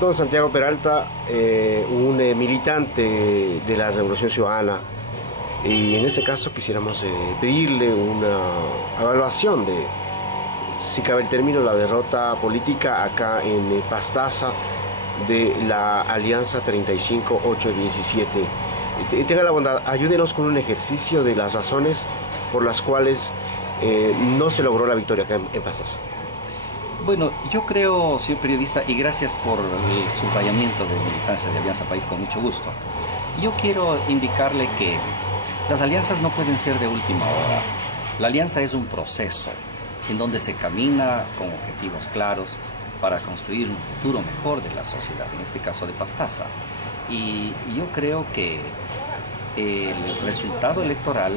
Don Santiago Peralta, un militante de la Revolución Ciudadana, y en este caso quisiéramos pedirle una evaluación de, si cabe el término, la derrota política acá en Pastaza de la Alianza 35-8-17. Tenga la bondad, ayúdenos con un ejercicio de las razones por las cuales no se logró la victoria acá en Pastaza. Bueno, yo creo, señor periodista, y gracias por el subrayamiento de militancia de Alianza País, con mucho gusto. Yo quiero indicarle que las alianzas no pueden ser de última hora. La alianza es un proceso en donde se camina con objetivos claros para construir un futuro mejor de la sociedad, en este caso de Pastaza. Y yo creo que el resultado electoral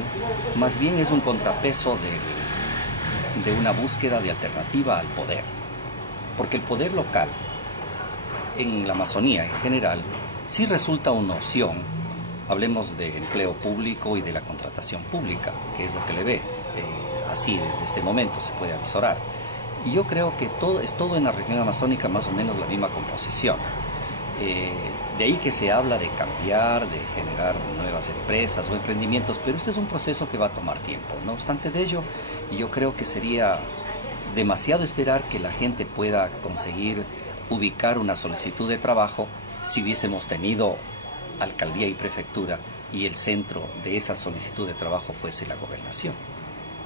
más bien es un contrapeso de una búsqueda de alternativa al poder. Porque el poder local, en la Amazonía en general, sí resulta una opción. Hablemos de empleo público y de la contratación pública, que es lo que le ve. Así desde este momento se puede avisorar. Y yo creo que todo en la región amazónica más o menos la misma composición. De ahí que se habla de cambiar, de generar nuevas empresas o emprendimientos, pero este es un proceso que va a tomar tiempo. No obstante de ello, yo creo que sería demasiado esperar que la gente pueda conseguir ubicar una solicitud de trabajo si hubiésemos tenido alcaldía y prefectura y el centro de esa solicitud de trabajo fuese la gobernación.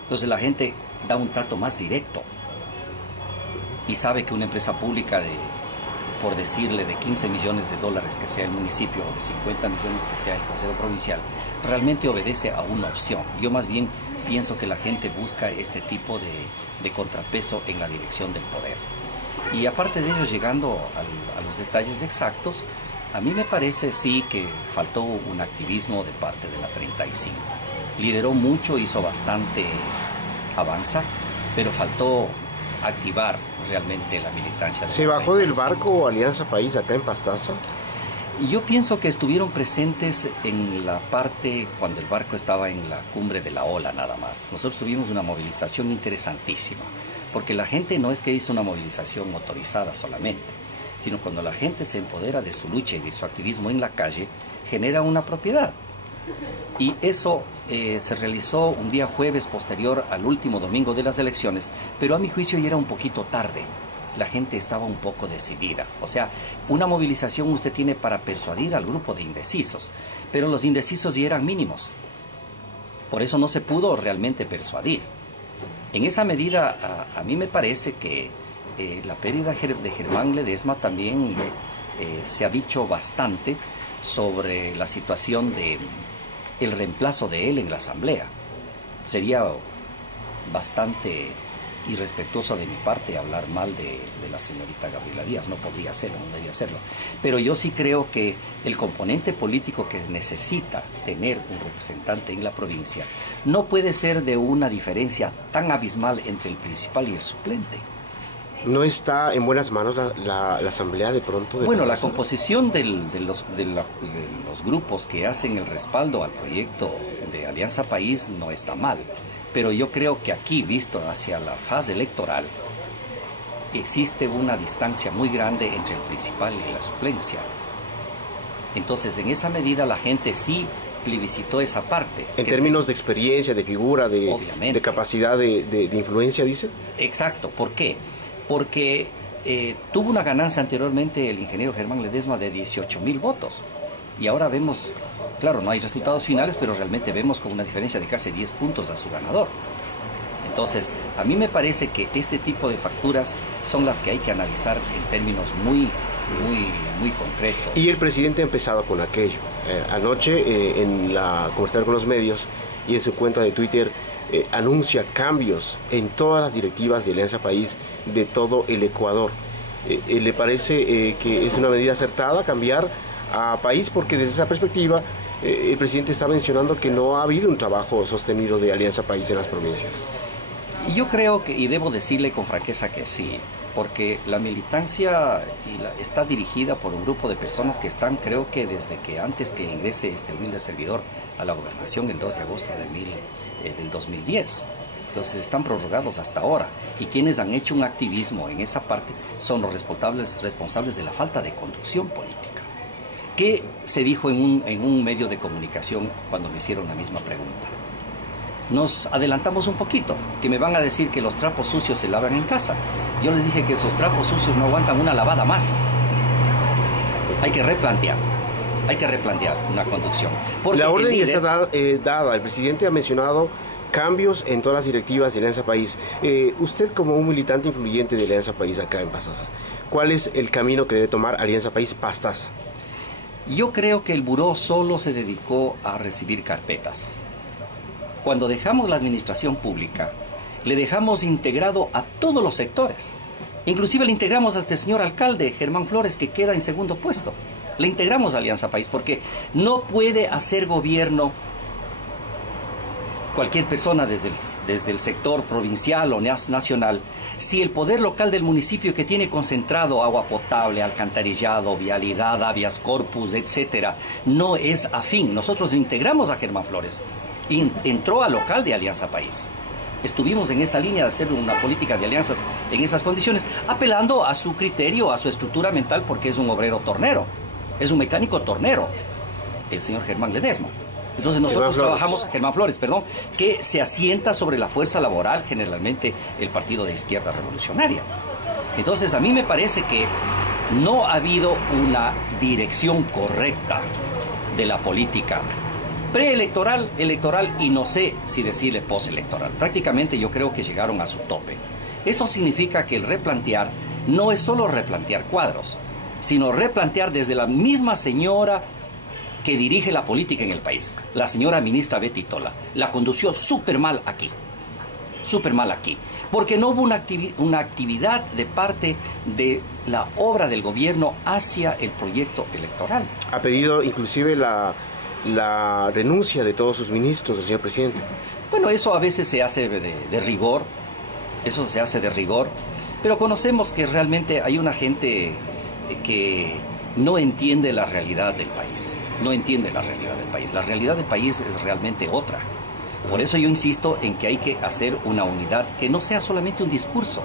Entonces la gente da un trato más directo y sabe que una empresa pública por decirle, de 15 millones de dólares que sea el municipio o de 50 millones que sea el Consejo Provincial, realmente obedece a una opción. Yo más bien pienso que la gente busca este tipo de contrapeso en la dirección del poder. Y aparte de ello, llegando a los detalles exactos, a mí me parece sí que faltó un activismo de parte de la 35. Lideró mucho, hizo bastante avanza, pero faltó activar realmente la militancia. ¿Se bajó del barco Alianza País acá en Pastaza? Y yo pienso que estuvieron presentes en la parte cuando el barco estaba en la cumbre de la ola nada más. Nosotros tuvimos una movilización interesantísima, porque la gente no es que hizo una movilización motorizada solamente, sino cuando la gente se empodera de su lucha y de su activismo en la calle, genera una propiedad. Y eso se realizó un día jueves posterior al último domingo de las elecciones, pero a mi juicio ya era un poquito tarde. La gente estaba un poco decidida. O sea, una movilización usted tiene para persuadir al grupo de indecisos, pero los indecisos ya eran mínimos. Por eso no se pudo realmente persuadir. En esa medida, a mí me parece que la pérdida de Germán Ledesma también se ha dicho bastante sobre la situación de el reemplazo de él en la asamblea. Sería bastante irrespetuoso de mi parte hablar mal de la señorita Gabriela Díaz. No podría hacerlo, no debía hacerlo. Pero yo sí creo que el componente político que necesita tener un representante en la provincia no puede ser de una diferencia tan abismal entre el principal y el suplente. ¿No está en buenas manos la asamblea de pronto? Bueno, la composición de los grupos que hacen el respaldo al proyecto de Alianza País no está mal, pero yo creo que aquí, visto hacia la fase electoral, existe una distancia muy grande entre el principal y la suplencia. Entonces, en esa medida la gente sí plebiscitó esa parte. En términos de experiencia, de figura, de capacidad de influencia, dice. Exacto. ¿Por qué? Porque tuvo una ganancia anteriormente el ingeniero Germán Ledesma de 18.000 votos. Y ahora vemos, claro, no hay resultados finales, pero realmente vemos con una diferencia de casi 10 puntos a su ganador. Entonces, a mí me parece que este tipo de facturas son las que hay que analizar en términos muy concretos. Y el presidente ha empezado con aquello. Anoche, en la conversación con los medios y en su cuenta de Twitter, anuncia cambios en todas las directivas de Alianza País de todo el Ecuador. ¿Le parece que es una medida acertada cambiar a País? Porque desde esa perspectiva el presidente está mencionando que no ha habido un trabajo sostenido de Alianza País en las provincias. Yo creo que, y debo decirle con franqueza que sí, porque la militancia está dirigida por un grupo de personas que están, creo que desde que antes que ingrese este humilde servidor a la gobernación el 2 de agosto del 2010. Entonces están prorrogados hasta ahora. Y quienes han hecho un activismo en esa parte son los responsables de la falta de conducción política. ¿Qué se dijo en un medio de comunicación cuando me hicieron la misma pregunta? Nos adelantamos un poquito, que me van a decir que los trapos sucios se lavan en casa. Yo les dije que esos trapos sucios no aguantan una lavada más. Hay que replantear una conducción. Porque la orden que está dada, el presidente ha mencionado cambios en todas las directivas de Alianza País. Usted, como un militante influyente de Alianza País acá en Pastaza, ¿cuál es el camino que debe tomar Alianza País Pastaza? Yo creo que el buró solo se dedicó a recibir carpetas. Cuando dejamos la administración pública, le dejamos integrado a todos los sectores. Inclusive le integramos a este señor alcalde, Germán Flores, que queda en segundo puesto. Le integramos a Alianza País porque no puede hacer gobierno cualquier persona desde el sector provincial o nacional, si el poder local del municipio, que tiene concentrado agua potable, alcantarillado, vialidad, habeas corpus, etcétera, no es afín. Nosotros integramos a Germán Flores y entró al local de Alianza País. Estuvimos en esa línea de hacer una política de alianzas en esas condiciones, apelando a su criterio, a su estructura mental, porque es un obrero tornero, es un mecánico tornero, el señor Germán Ledesma. Entonces nosotros trabajamos, Germán Flores, perdón, que se asienta sobre la fuerza laboral, generalmente el partido de izquierda revolucionaria. Entonces a mí me parece que no ha habido una dirección correcta de la política preelectoral, electoral y no sé si decirle postelectoral. Prácticamente yo creo que llegaron a su tope. Esto significa que el replantear no es solo replantear cuadros, sino replantear desde la misma señora que dirige la política en el país, la señora ministra Betty Tola. La condució súper mal aquí, porque no hubo una actividad de parte de la obra del gobierno hacia el proyecto electoral. Ha pedido inclusive la renuncia de todos sus ministros, señor presidente. Bueno, eso a veces se hace de rigor, pero conocemos que realmente hay una gente que no entiende la realidad del país. La realidad del país es realmente otra. Por eso yo insisto en que hay que hacer una unidad que no sea solamente un discurso.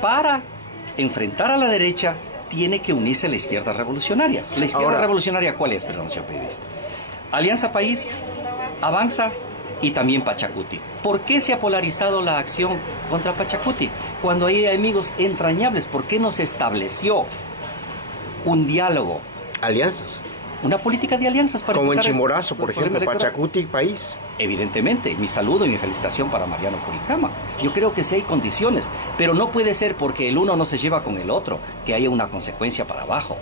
Para enfrentar a la derecha tiene que unirse la izquierda revolucionaria. ¿La izquierda revolucionaria cuál es, perdón, señor periodista? Alianza País, Avanza y también Pachacuti. ¿Por qué se ha polarizado la acción contra Pachacuti? Cuando hay enemigos entrañables, ¿por qué no se estableció un diálogo? Alianzas. Una política de alianzas para... Como en Chimborazo, por ejemplo, Pachacuti, País. Evidentemente, mi saludo y mi felicitación para Mariano Puricama. Yo creo que sí hay condiciones, pero no puede ser porque el uno no se lleva con el otro, que haya una consecuencia para abajo.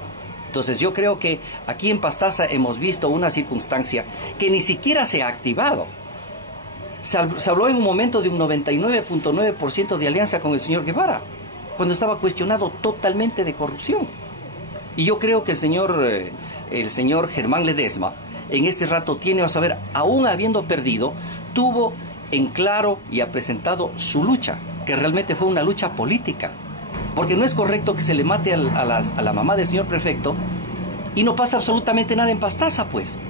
Entonces yo creo que aquí en Pastaza hemos visto una circunstancia que ni siquiera se ha activado. Se habló en un momento de un 99.9% de alianza con el señor Guevara, cuando estaba cuestionado totalmente de corrupción. Y yo creo que el señor Germán Ledesma, en este rato tiene a saber, aún habiendo perdido, tuvo en claro y ha presentado su lucha, que realmente fue una lucha política. Porque no es correcto que se le mate a la mamá del señor prefecto y no pasa absolutamente nada en Pastaza, pues.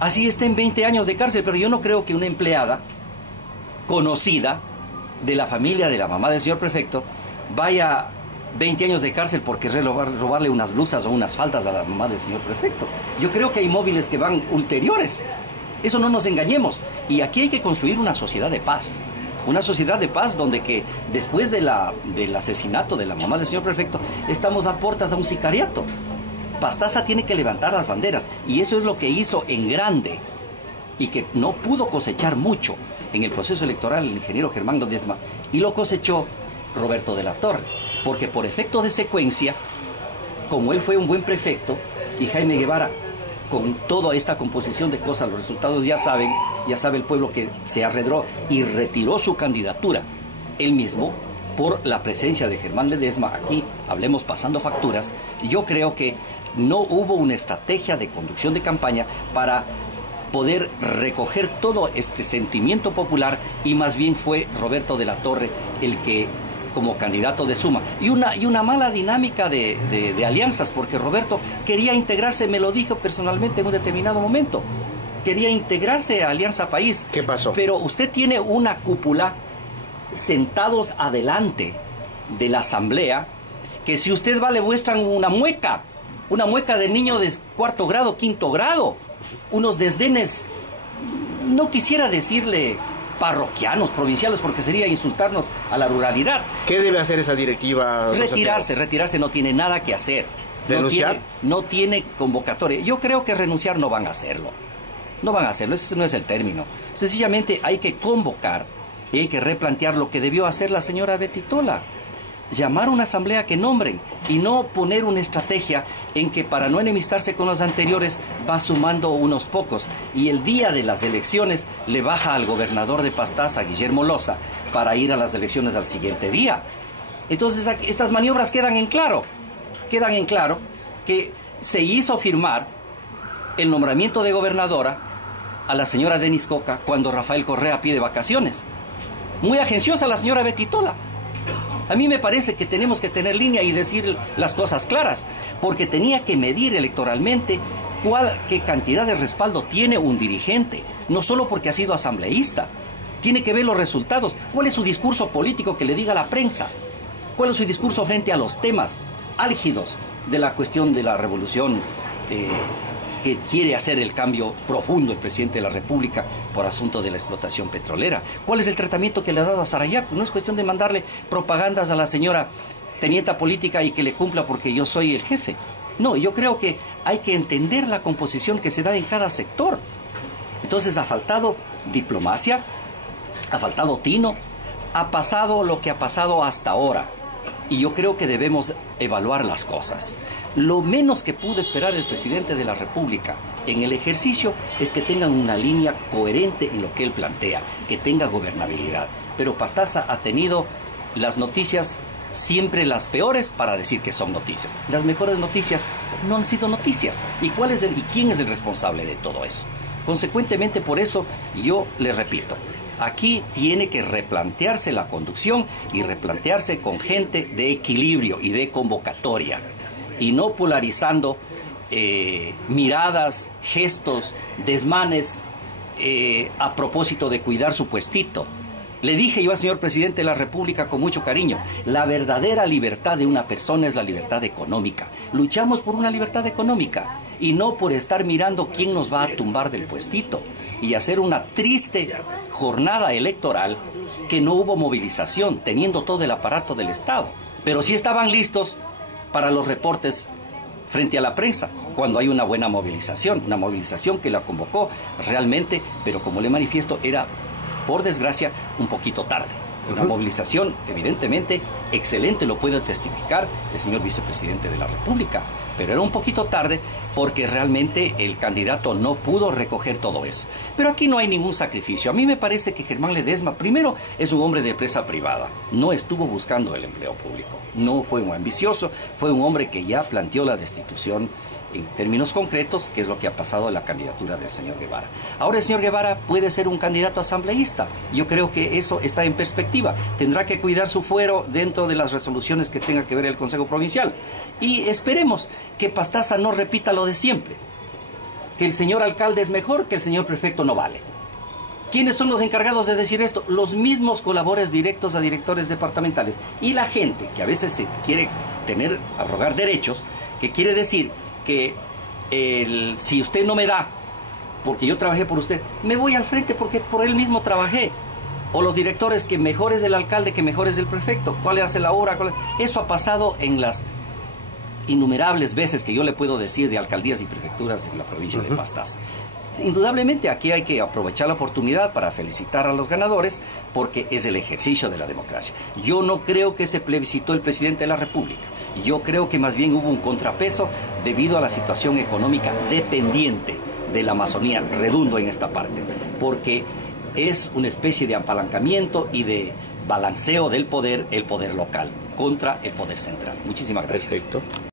Así estén 20 años de cárcel, pero yo no creo que una empleada conocida de la familia de la mamá del señor prefecto vaya 20 años de cárcel porque robarle unas blusas o unas faldas a la mamá del señor prefecto. Yo creo que hay móviles que van ulteriores. Eso no nos engañemos. Y aquí hay que construir una sociedad de paz. Una sociedad de paz donde que después del asesinato de la mamá del señor prefecto estamos a puertas a un sicariato. Pastaza tiene que levantar las banderas y eso es lo que hizo en grande y que no pudo cosechar mucho en el proceso electoral el ingeniero Germán Ledesma y lo cosechó Roberto de la Torre, porque por efecto de secuencia, como él fue un buen prefecto y Jaime Guevara con toda esta composición de cosas, los resultados ya sabe el pueblo que se arredró y retiró su candidatura él mismo por la presencia de Germán Ledesma. Aquí hablemos pasando facturas. Yo creo que no hubo una estrategia de conducción de campaña para poder recoger todo este sentimiento popular y más bien fue Roberto de la Torre el que como candidato de suma y una mala dinámica de alianzas, porque Roberto quería integrarse, me lo dijo personalmente en un determinado momento, quería integrarse a Alianza País. ¿Qué pasó? Pero usted tiene una cúpula sentados adelante de la asamblea, que si usted va le muestran una mueca de niño de 4º grado, 5º grado, unos desdenes, no quisiera decirle parroquianos, provinciales, porque sería insultarnos a la ruralidad. ¿Qué debe hacer esa directiva? Retirarse, no tiene nada que hacer. ¿Renunciar? No tiene convocatoria. Yo creo que renunciar no van a hacerlo. No van a hacerlo, ese no es el término. Sencillamente hay que convocar y hay que replantear lo que debió hacer la señora Betty Tola. Llamar a una asamblea que nombren y no poner una estrategia en que para no enemistarse con los anteriores va sumando unos pocos y el día de las elecciones le baja al gobernador de Pastaza, Guillermo Loza, para ir a las elecciones al siguiente día. Entonces estas maniobras quedan en claro que se hizo firmar el nombramiento de gobernadora a la señora Denis Coca cuando Rafael Correa pide vacaciones. Muy agenciosa la señora Betty Tola. A mí me parece que tenemos que tener línea y decir las cosas claras, porque tenía que medir electoralmente qué cantidad de respaldo tiene un dirigente, no solo porque ha sido asambleísta. Tiene que ver los resultados. ¿Cuál es su discurso político que le diga a la prensa? ¿Cuál es su discurso frente a los temas álgidos de la cuestión de la revolución que quiere hacer el cambio profundo el presidente de la República por asunto de la explotación petrolera? ¿Cuál es el tratamiento que le ha dado a Sarayaku? No es cuestión de mandarle propagandas a la señora tenienta política y que le cumpla porque yo soy el jefe. No, yo creo que hay que entender la composición que se da en cada sector. Entonces ha faltado diplomacia, ha faltado tino, ha pasado lo que ha pasado hasta ahora. Y yo creo que debemos evaluar las cosas. Lo menos que pudo esperar el presidente de la República en el ejercicio es que tengan una línea coherente en lo que él plantea, que tenga gobernabilidad. Pero Pastaza ha tenido las noticias siempre las peores para decir que son noticias. Las mejores noticias no han sido noticias. ¿Y quién es el responsable de todo eso? Consecuentemente, por eso yo le repito, aquí tiene que replantearse la conducción y replantearse con gente de equilibrio y de convocatoria y no polarizando miradas, gestos, desmanes a propósito de cuidar su puestito. Le dije yo al señor presidente de la República con mucho cariño, la verdadera libertad de una persona es la libertad económica. Luchamos por una libertad económica y no por estar mirando quién nos va a tumbar del puestito y hacer una triste jornada electoral que no hubo movilización, teniendo todo el aparato del Estado. Pero sí estaban listos para los reportes frente a la prensa, cuando hay una buena movilización, una movilización que la convocó realmente, pero como le manifiesto, era, por desgracia, un poquito tarde. Una movilización, evidentemente, excelente, lo puede testificar el señor vicepresidente de la República, pero era un poquito tarde porque realmente el candidato no pudo recoger todo eso. Pero aquí no hay ningún sacrificio. A mí me parece que Germán Ledesma, primero, es un hombre de empresa privada, no estuvo buscando el empleo público, no fue un ambicioso, fue un hombre que ya planteó la destitución en términos concretos, que es lo que ha pasado en la candidatura del señor Guevara. Ahora el señor Guevara puede ser un candidato asambleísta. Yo creo que eso está en perspectiva. Tendrá que cuidar su fuero dentro de las resoluciones que tenga que ver el Consejo Provincial. Y esperemos que Pastaza no repita lo de siempre, que el señor alcalde es mejor, que el señor prefecto no vale. ¿Quiénes son los encargados de decir esto? Los mismos colaboradores directos a directores departamentales. Y la gente que a veces se quiere arrogar derechos, que quiere decir que si usted no me da, porque yo trabajé por usted, me voy al frente porque por él mismo trabajé. O los directores, que mejor es el alcalde, que mejor es el prefecto. ¿Cuál hace la obra? Eso ha pasado en las innumerables veces que yo le puedo decir de alcaldías y prefecturas de la provincia de Pastaza. Indudablemente aquí hay que aprovechar la oportunidad para felicitar a los ganadores porque es el ejercicio de la democracia. Yo no creo que se plebiscitó el presidente de la República. Yo creo que más bien hubo un contrapeso debido a la situación económica dependiente de la Amazonía, redundo en esta parte, porque es una especie de apalancamiento y de balanceo del poder, el poder local, contra el poder central. Muchísimas gracias. Perfecto.